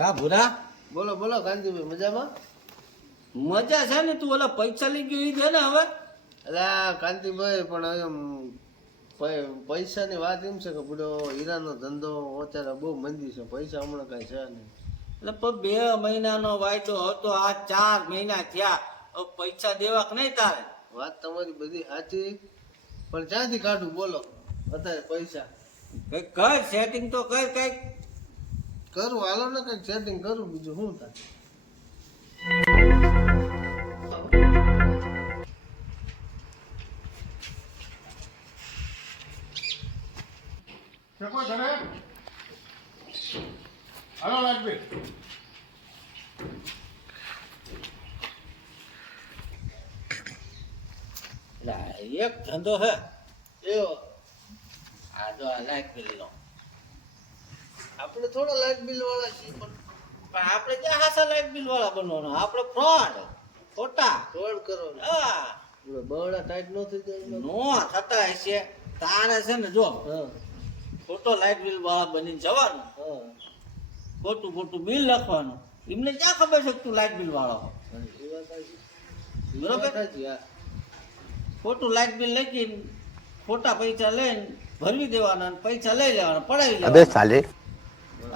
કા ભૂરા? બોલો બોલો કાંતિભાઈ મજામાં? મજા છે ને તું ઓલા પૈસા લઈ ગયો છે દે ને હવે. એટલે કાંતિભાઈ પણ પૈસાની વાત એમ છે કે બધો હીરાનો ધંધો અત્યારે બહુ મંદી છે પૈસા હમણાં કાંઈ છે નહીં. એટલે પણ બે મહિનાનો વાયદો હતો આ ચાર મહિના થયા. પૈસા દેવા કે નહીં તારે? વાત તમારી બધી સાચી પણ ક્યાંથી કાઢું બોલો અત્યારે પૈસા. કઈ કર સેટિંગ તો કર કંઈક. કરું હાલો ને કંઈક સેટિંગ કરું બીજું શું થાય? કોઈ હાલો રાજભાઈ એક ધંધો હે. એવો. આ તો આ લાઈટ કરી નો આપણે થોડા લાઇટ બિલ વાળા છીએ પણ પણ આપણે ક્યાં હાસા લાઈટ બિલ વાળા બનવાના? આપણે ફ્રોડ ખોટા. ફ્રોડ કરો હા. બહડા ટાઈટ નો થઈ જાય નો થતા હશે. તારે છે ને જો હા. ખોટો લાઈટ બિલ વાળા બનીને જવાનું. હા. ખોટું ખોટું બિલ લખવાનું. એમને ક્યાં ખબર છે કે તું લાઈટ બિલ વાળો બરોબર? ખોટું લાઈટ બિલ લખીને ખોટા પૈસા લઈને ભરવી દેવાના અને પૈસા લઈ લેવાના પડાવી અબે લેવાના. સાલે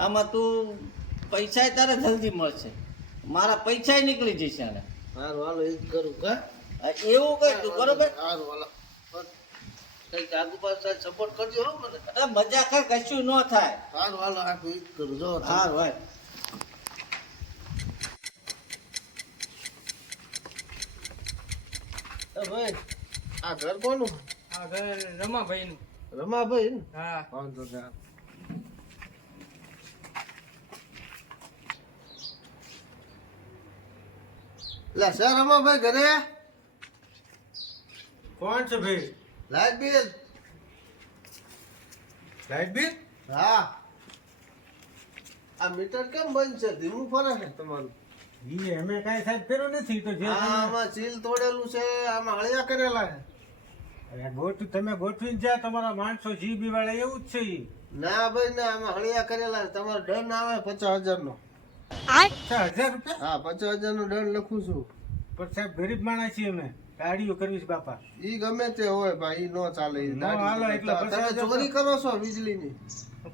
આમાં તું પૈસા તારે જલ્દી મળશે. મારા પૈસા નીકળી જશે ને હારું હાલો એ જ કરું કા? એવું કઈ તું બરોબર? હારું હાલો. કંઈક આગુ પાછળ સપોર્ટ કરજો હો મને. અરે મજા કર કશું ન થાય. હારું હાલો આખું એ જ કરું જો હા. ભાઈ. એ ભાઈ આ ઘર કોનું? આ ઘર રમાભાઈ નું રમાભાઈ હા. વાંધો નહીં લે સર રમાભાઈ ઘરે. કોણ છે ભાઈ? Light bill. Light bill? હા. આ મીટર કેમ બંધ છે? ધીમું ફરે છે તમારું. ઈ અમે કાંઈ સાહેબ કર્યો નથી તો જે આમાં સીલ તોડેલું છે આમાં હળિયા કરેલા છે. ગોઠવી તમે ગોઠવીને જ્યાં તમારા માણસો જીબી વાળા એવું જ છે ના ભાઈ ના આમાં હળિયા કરેલા તમારો ડન આવે પચાસ હજાર નો હા પચાસ હજાર નો દંડ લખું છું. પણ સાહેબ ગરીબ માણસ છીએ અમે. ગાડીઓ કરવી છે બાપા. ઈ ગમે તે હોય ભાઈ નો ચાલે ઈ એટલે તમે પચાસ હજાર ચોરી કરો છો વીજળીની?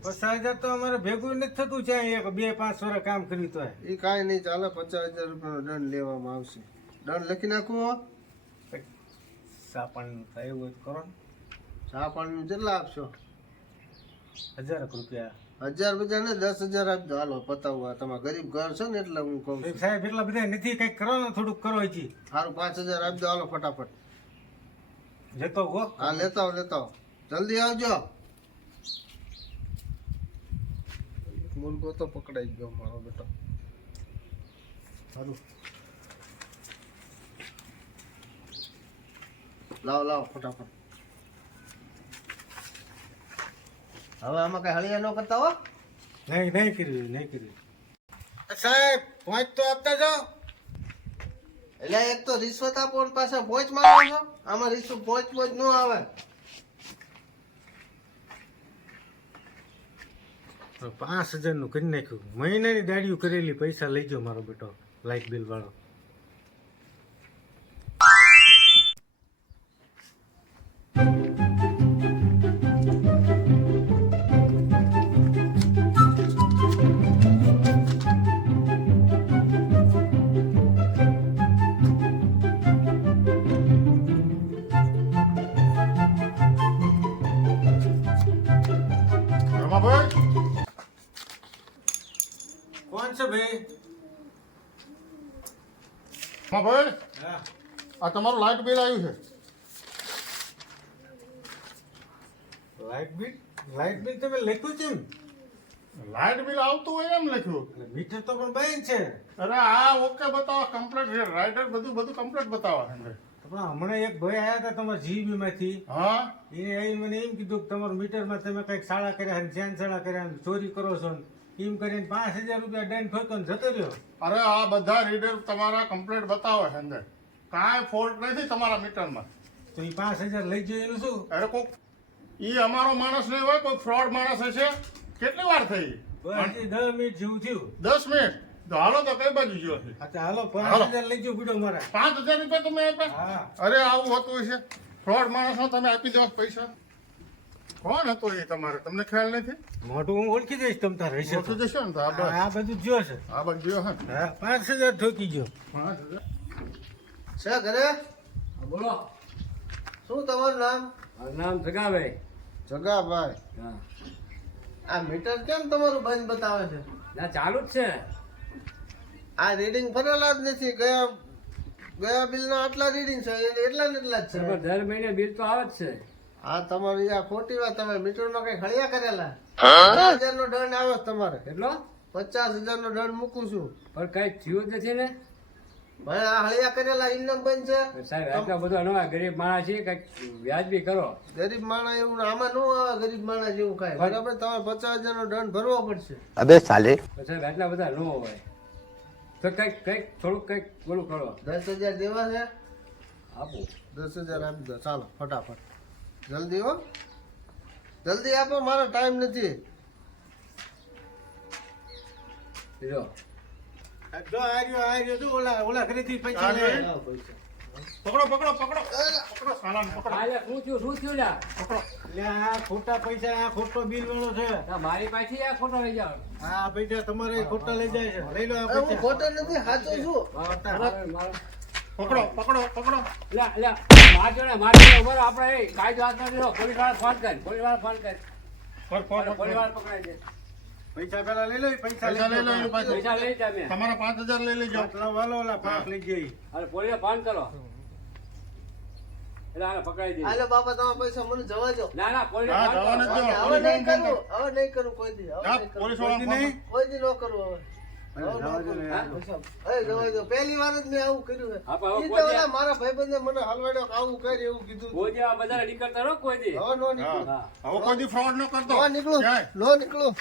પચાસ હજાર તો અમારે ભેગું નથી થતું છે એક બે પાંચ વર્ષ કામ કર્યું તો એ કાંઈ નહીં ચાલે પચાસ હજાર રૂપિયાનો દંડ લેવામાં આવશે. દંડ લખી નાખું હો. સાપણ થાય એવું હોય કરો ને. ચા પાણીનું કેટલા આપશો? હજાર રૂપિયા. હજાર બજાર ને દસ હજાર આપજો. હાલો પતાવવા તમારા ગરીબ ઘર છે ને એટલે હું કહું સાહેબ એટલા બધા નથી કંઈક કરો ને થોડુંક કરો હજી સારું પાંચ હજાર આપજો. હાલો ફટાફટ. લેતો હો હા લેતા આવો લેતા આવો. જલ્દી આવજો. મુર્ગો તો પકડાઈ ગયો મારો બેટો. સારું લાવો લાવો ફટાફટ. હવે આમાં કઈ હળિયા ન કરતા હો. નહીં નહીં કર્યું નહીં કર્યું. સાહેબ પોઈન્ટ તો આપતા જાઓ. એટલે એક તો રિશ્વત આપો ને પાછા પહોંચ માંગો છો. આમાં રિશ્વત પહોંચ પહોંચ ન આવે. પાંચ હજારનું કરી નાખ્યું. મહિનાની દાડીઓ કરેલી પૈસા લઈ ગયો મારો બેટો લાઇટ બિલ વાળો રમાભાઈ કોણ છે ભાઈ? રમાભાઈ ભાઈ આ તમારું લાઇટ બિલ આવ્યું છે. Light bill? લાઇટ બિલ તમે લખ્યું છે લાઇટ બિલ આવતું હોય એમ લખ્યું. એટલે મીટર તો પણ બંધ છે. અરે આ ઓકે બતાવો કમ્પ્લીટ છે રાઇટર બધું બધું કમ્પ્લીટ બતાવો પણ હમણાં એક ભાઈ આવ્યા હતા તમારા જીબી માંથી હા? એને આવીને મને એમ કીધું કે તમારા મીટરમાં તમે કંઈક શાળા કર્યા ને જ્યાં શાળા કર્યા ને ચોરી કરો છો ને. એમ કરીને પાંચ હજાર રૂપિયા દંડ ઠોક્યો ને જતો રહ્યો. અરે આ બધા રીડર તમારા કમ્પ્લીટ બતાવે છે અંદર. કાંઈ ફોલ્ટ નથી તમારા મીટરમાં. તો એ પાંચ હજાર લઈ ગયો એનું શું? અરે કોક એ અમારો માણસ નહીં હોય કોઈ ફ્રોડ માણસ હશે. કેટલી વાર થઈ? દસ મિનિટ જેવું થયું. દસ મિનિટ? હાલો તો કઈ બાજુ ગયો છે? હાલો હાલો. પાંચ હજાર લઈ જાઓ બુડો મારા પાંચ હજાર રૂપિયા તમે આપ્યા? હા. અરે આવું હોતું છે ફ્રોડ માણસો તમે આપી દો પૈસા. કોણ હતો એ તમારે? તમને ખ્યાલ નથી? મોટું હું ઓળખી દઈશ તમ તારે હશે તો. ઓળખી જશો ને તો આ બધું જો છે. આ બધું જો હે હા પાંચ હજાર ઠોકી ગયો. પાંચ હજાર? છે ઘરે બોલો. શું તમારું નામ? નામ જગાભાઈ. જગાભાઈ. હા. આ મીટર કેમ તમારું બંધ બતાવે છે? ના ચાલુ જ છે. આ રીડિંગ ફરેલા જ નથી. ગયા ગયા બિલના આટલા રીડિંગ છે એટલે એટલા ને એટલા જ છે. દર મહિને બિલ તો આવે જ છે. આ તમારી આ ખોટી વાત તમે મીટરમાં કઈ હળિયા કરેલા? પચાસ હજાર નો દંડ આવ્યો તમારે. કેટલો પચાસ હજાર નો દંડ મૂકું છું. પણ કઈ થયું જ નથી ને? ભાઈ આ હળિયા કરેલા ઇનામ બંધ છે. સાહેબ આટલા બધા નવા ગરીબ માણસ છે કંઈક વ્યાજબી કરો. ગરીબ માણસ એવું આમાં નો આવે ગરીબ માણસ જેવું કાંઈ. બરાબર? તમારે પચાસ હજાર નો દંડ ભરવો પડશે. પણ સાહેબ આટલા બધા ન હોય. તો કંઈક કંઈક થોડુંક કંઈક બોલું કરો. દસ હજાર દેવા છે? આપો. દસ હજાર આપી દો. ચાલો ફટાફટ. જલ્દી હો. જલ્દી આપો મારો ટાઈમ નથી. જો આ રહ્યો આ રહ્યો જો ઓલા ઓલા ઘરેથી પૈસા. આ લે રહ્યો? લાવો પૈસા. પકડો પકડો પકડો. પકડો સાલાને પકડો. આ શું થયું શું થયું લ્યા? પકડો. લે આ ખોટા પૈસા આ ખોટો બિલ વાળો છે. મારી પાસેથી આ ખોટો લઈ જાઓ. આ પૈસા તમારે ખોટા લઈ જાય છે. લઈ લો આ અરે હું ખોટો નથી સાચો છું. મારો- મારો- પકડો પકડો પકડો. લે મારજો ને, ઊભો આપણે કાયદો હાથમાં લીધો, પોલીસવાળા ફોન કર, પોલીસવાળા ફોન કર. ફોન. પોલીસવાળા પકડાઈ દે. પૈસા પેલા લઈ લઈ પૈસા લઈ લઈ પાસે. લઈ તમે તમારા પાંચ હજાર લઈ લેજો. આટલા વાલો ઓલા પાંચ લઈ જઈ અરે પોલીસ ફોન કરો. એટલે આને પકડાઈ દે હાલો બાપા તમારા પૈસા મને જવા દો. ના ના પોલીસને હા, ફોન કરો. જવાને હવે નહીં કરું હવે નહીં કરું કોઈ દી હવે જા, નહીં કરું. પોલીસ વાળાને ફોન કોઈ દી ન કરું હવે. હવે ન જવા દો કરું. ને, હા, હાલો. પૈસા. એ જવા દો. પહેલી વાર જ મેં આવું કર્યું મારા ભાઈબંધે મને હલવાડ્યો આવું કર એવું કીધું બધાને નીકળતા કોઈ દી. હવે નો નીકળું. હવે કોઈ દી ફ્રોડ ન કરતો. નીકળું. નો નીકળું.